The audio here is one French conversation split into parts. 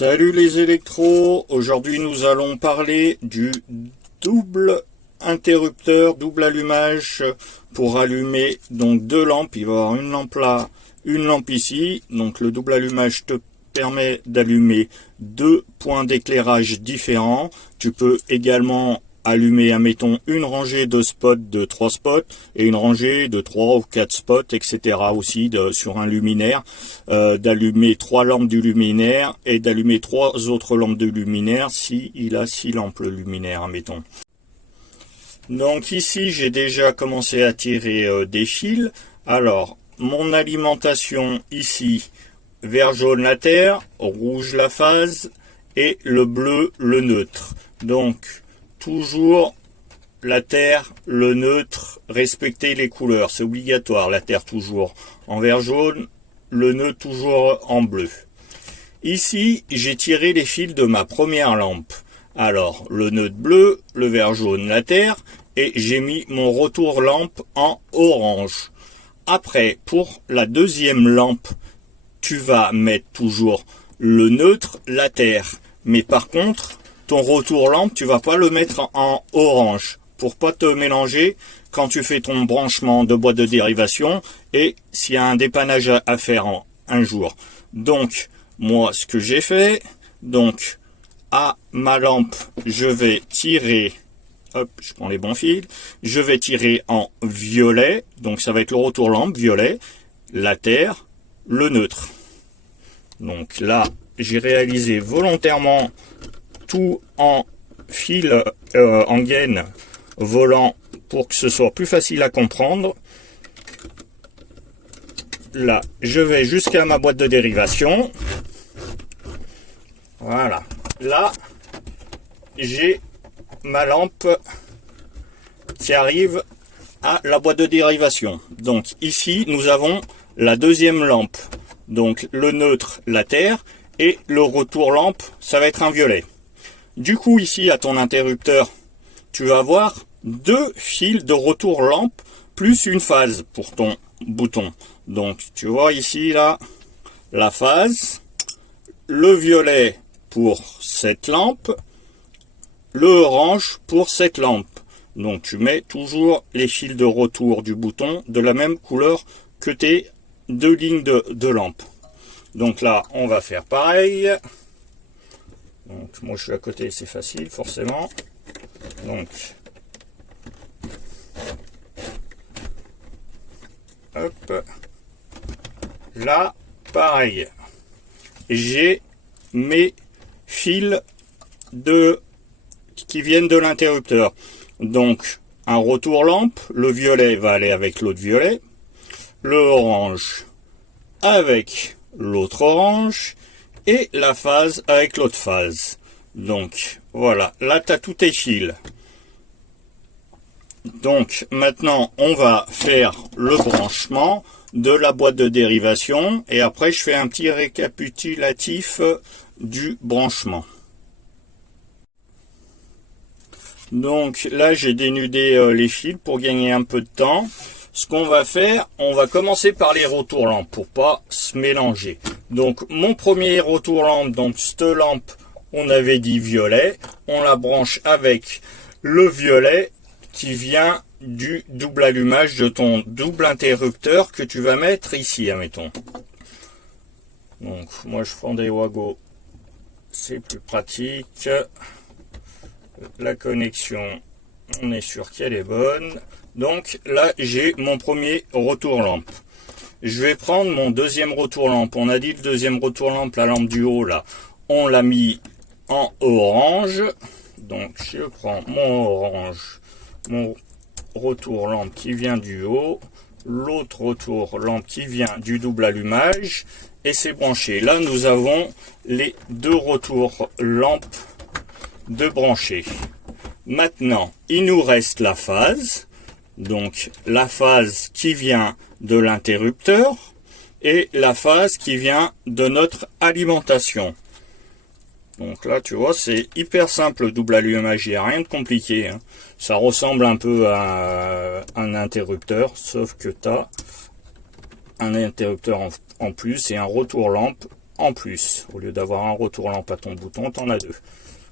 Salut les électros, aujourd'hui nous allons parler du double interrupteur, double allumage pour allumer donc deux lampes. Il va y avoir une lampe là, une lampe ici. Donc le double allumage te permet d'allumer deux points d'éclairage différents. Tu peux également allumer, admettons, une rangée de spots de 3 spots et une rangée de 3 ou 4 spots, etc. aussi sur un luminaire, d'allumer 3 lampes du luminaire et d'allumer 3 autres lampes de luminaire si il a 6 lampes le luminaire, admettons. Donc ici j'ai déjà commencé à tirer des fils. Alors mon alimentation ici, vert jaune la terre, rouge la phase et le bleu le neutre. Donc toujours la terre, le neutre, respecter les couleurs, c'est obligatoire. La terre toujours en vert jaune, le neutre toujours en bleu. Ici, j'ai tiré les fils de ma première lampe. Alors, le neutre bleu, le vert jaune, la terre, et j'ai mis mon retour lampe en orange. Après, pour la deuxième lampe, tu vas mettre toujours le neutre, la terre. Mais par contre, ton retour lampe, tu vas pas le mettre en orange pour pas te mélanger quand tu fais ton branchement de boîte de dérivation et s'il y a un dépannage à faire un jour. Donc, moi, ce que j'ai fait, donc, à ma lampe, je vais tirer, hop, je prends les bons fils, je vais tirer en violet, donc ça va être le retour lampe, violet, la terre, le neutre. Donc là, j'ai réalisé volontairement tout en fil, en gaine volant pour que ce soit plus facile à comprendre. Là, je vais jusqu'à ma boîte de dérivation. Voilà. Là, j'ai ma lampe qui arrive à la boîte de dérivation. Donc ici, nous avons la deuxième lampe. Donc le neutre, la terre, et le retour lampe, ça va être un violet. Du coup, ici, à ton interrupteur, tu vas avoir deux fils de retour lampe plus une phase pour ton bouton. Donc, tu vois ici, là, la phase, le violet pour cette lampe, le orange pour cette lampe. Donc, tu mets toujours les fils de retour du bouton de la même couleur que tes deux lignes de lampe. Donc là, on va faire pareil. Donc moi je suis à côté, c'est facile forcément. Donc hop, là pareil. J'ai mes fils qui viennent de l'interrupteur. Donc un retour lampe, le violet va aller avec l'autre violet, le orange avec l'autre orange et la phase avec l'autre phase. Donc voilà, là tu as tous tes fils. Donc maintenant on va faire le branchement de la boîte de dérivation et après je fais un petit récapitulatif du branchement. Donc là j'ai dénudé les fils pour gagner un peu de temps. Ce qu'on va faire, on va commencer par les retours lampes pour pas se mélanger. Donc mon premier retour lampe, donc cette lampe, on avait dit violet, on la branche avec le violet qui vient du double allumage de ton double interrupteur que tu vas mettre ici, admettons. Donc moi je prends des Wago, c'est plus pratique. La connexion, on est sûr qu'elle est bonne. Donc là, j'ai mon premier retour lampe. Je vais prendre mon deuxième retour lampe. On a dit le deuxième retour lampe, la lampe du haut, là, on l'a mis en orange. Donc je prends mon orange, mon retour lampe qui vient du haut, l'autre retour lampe qui vient du double allumage, et c'est branché. Là, nous avons les deux retours lampes de brancher. Maintenant, il nous reste la phase. Donc la phase qui vient de l'interrupteur et la phase qui vient de notre alimentation. Donc là tu vois c'est hyper simple le double allumage, il n'y a rien de compliqué, hein. Ça ressemble un peu à un interrupteur sauf que tu as un interrupteur en plus et un retour lampe en plus. Au lieu d'avoir un retour lampe à ton bouton, tu en as deux.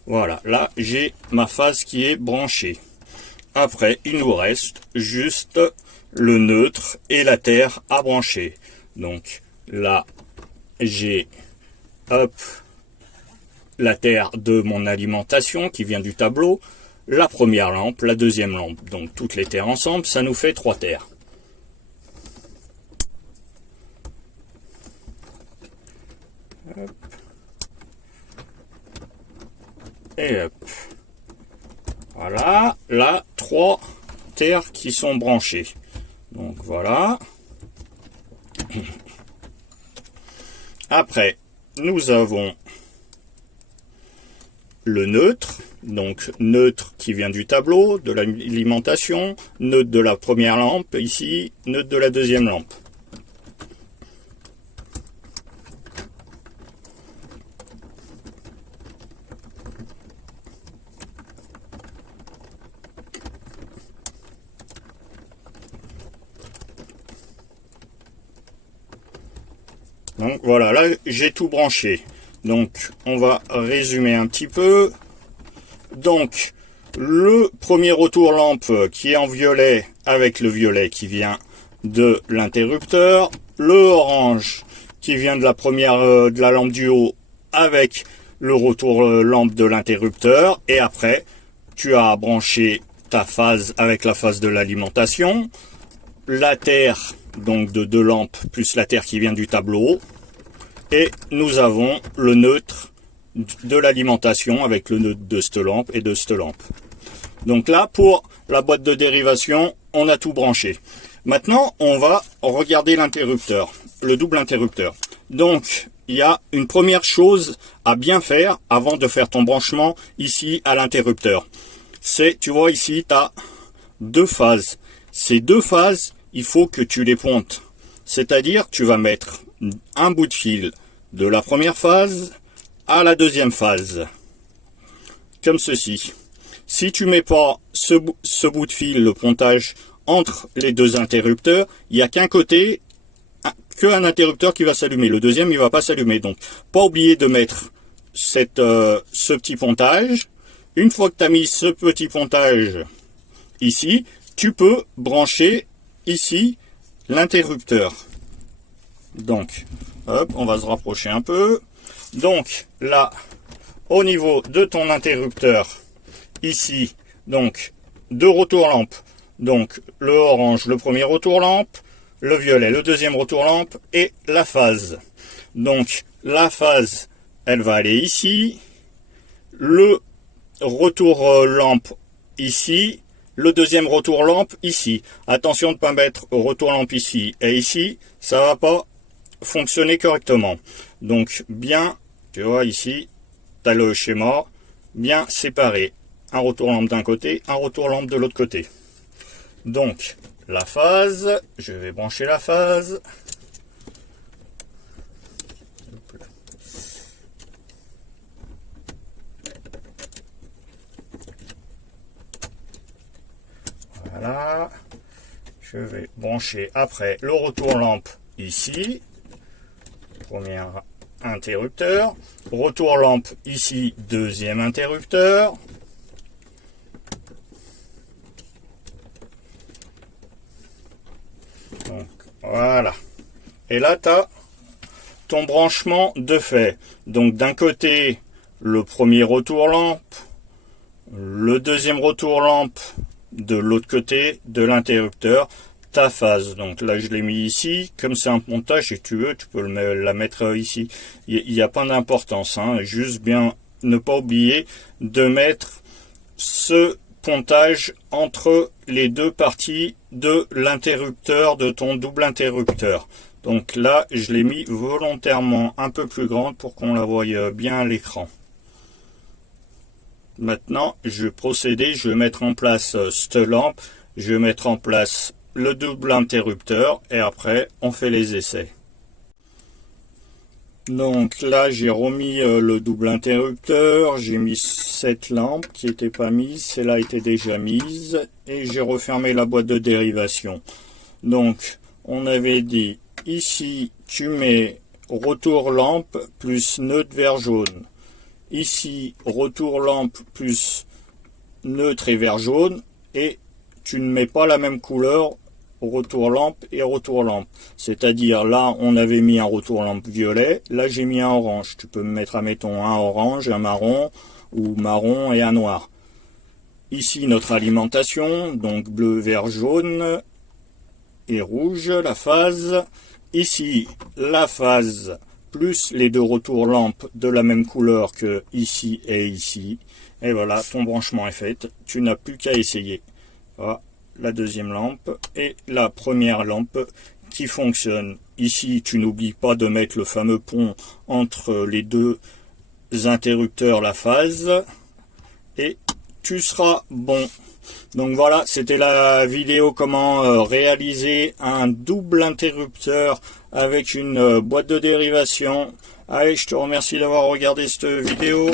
Voilà, là j'ai ma phase qui est branchée. Après, il nous reste juste le neutre et la terre à brancher. Donc là, j'ai la terre de mon alimentation qui vient du tableau, la première lampe, la deuxième lampe. Donc toutes les terres ensemble, ça nous fait 3 terres. Hop. Et hop. Voilà, là, 3 terres qui sont branchées. Donc voilà. Après, nous avons le neutre, donc neutre qui vient du tableau, de l'alimentation, neutre de la première lampe, ici, neutre de la deuxième lampe. Donc voilà, là j'ai tout branché. Donc on va résumer un petit peu. Donc le premier retour lampe qui est en violet avec le violet qui vient de l'interrupteur, le orange qui vient de la première de la lampe du haut avec le retour lampe de l'interrupteur, et après tu as branché ta phase avec la phase de l'alimentation, la terre donc de 2 lampes plus la terre qui vient du tableau, et nous avons le neutre de l'alimentation avec le neutre de cette lampe et de cette lampe. Donc là, pour la boîte de dérivation, on a tout branché. Maintenant, on va regarder l'interrupteur, le double interrupteur. Donc, il y a une première chose à bien faire avant de faire ton branchement ici à l'interrupteur. C'est, tu vois ici, tu as 2 phases. Ces 2 phases, il faut que tu les pontes. C'est-à-dire, tu vas mettre un bout de fil de la première phase à la deuxième phase. Comme ceci. Si tu mets pas ce bout de fil, le pontage, entre les 2 interrupteurs, il n'y a qu'un côté, qu'un interrupteur qui va s'allumer. Le deuxième, il va pas s'allumer. Donc, pas oublier de mettre ce petit pontage. Une fois que tu as mis ce petit pontage ici, tu peux brancher ici l'interrupteur. Donc, hop, on va se rapprocher un peu. Donc, là, au niveau de ton interrupteur, ici, donc, 2 retours lampe. Donc, le orange, le premier retour lampe, le violet, le deuxième retour lampe, et la phase. Donc, la phase, elle va aller ici. Le retour lampe ici. Le deuxième retour lampe ici. Attention de ne pas mettre retour lampe ici et ici. Ça va pas fonctionner correctement. Donc, bien, tu vois ici, tu as le schéma bien séparé. Un retour lampe d'un côté, un retour lampe de l'autre côté. Donc, la phase, je vais brancher la phase. Voilà. Je vais brancher après le retour lampe ici. Premier interrupteur. Retour lampe ici, deuxième interrupteur. Donc, voilà. Et là, tu as ton branchement de fait. Donc, d'un côté, le premier retour lampe, le deuxième retour lampe de l'autre côté de l'interrupteur, ta phase. Donc là, je l'ai mis ici. Comme c'est un pontage, si tu veux, tu peux la mettre ici. Il n'y a pas d'importance. Hein. Juste bien ne pas oublier de mettre ce pontage entre les 2 parties de l'interrupteur, de ton double interrupteur. Donc là, je l'ai mis volontairement un peu plus grande pour qu'on la voie bien à l'écran. Maintenant, je vais procéder, je vais mettre en place cette lampe, je vais mettre en place le double interrupteur et après, on fait les essais. Donc là, j'ai remis le double interrupteur, j'ai mis cette lampe qui n'était pas mise, celle-là était déjà mise, et j'ai refermé la boîte de dérivation. Donc, on avait dit, ici, tu mets retour lampe plus neutre vert jaune. Ici, retour lampe plus neutre et vert jaune. Et tu ne mets pas la même couleur retour lampe et retour lampe. C'est-à-dire là, on avait mis un retour lampe violet. Là, j'ai mis un orange. Tu peux me mettre, admettons, un orange, un marron ou marron et un noir. Ici, notre alimentation. Donc bleu, vert, jaune et rouge, la phase. Ici, la phase plus les deux retours lampes de la même couleur que ici et ici. Et voilà, ton branchement est fait. Tu n'as plus qu'à essayer. Voilà, la deuxième lampe et la première lampe qui fonctionne. Ici, tu n'oublies pas de mettre le fameux pont entre les deux interrupteurs, la phase. Et tu seras bon. Donc voilà, c'était la vidéo comment réaliser un double interrupteur avec une boîte de dérivation. Allez, je te remercie d'avoir regardé cette vidéo.